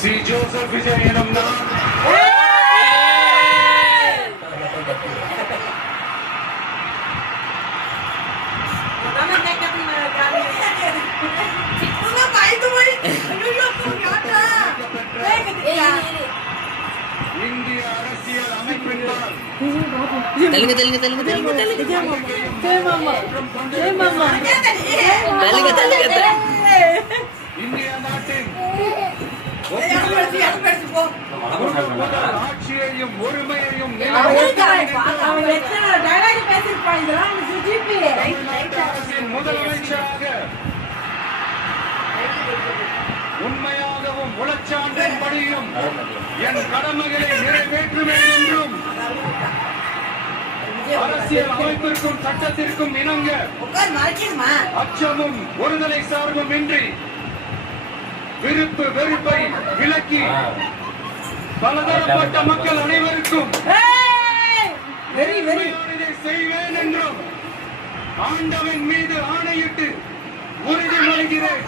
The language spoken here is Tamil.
சி ஜோசப் விஜய் எனும் நான் இந்திய அரசியல் அமைப்பினால் இந்திய நாட்டின் ஆட்சியையும் ஒருமையையும் அரசின் முதலமைச்சராக உண்மையாகவும் உளச்சான்றின்படியும் என் கடமைகளை நிறைவேற்றுவேன் என்றும் அரசியல் அமைப்பிற்கும் சட்டத்திற்கும் இணங்க அச்சமும் ஒருதலை சார்பும் இன்றி விருப்பு வெறுப்பை விலக்கி பலதரப்பட்ட மக்கள் அனைவருக்கும் இதை செய்வேன் என்றும் ஆண்டவன் மீது ஆணையிட்டு உறுதிமொழிகிறேன்.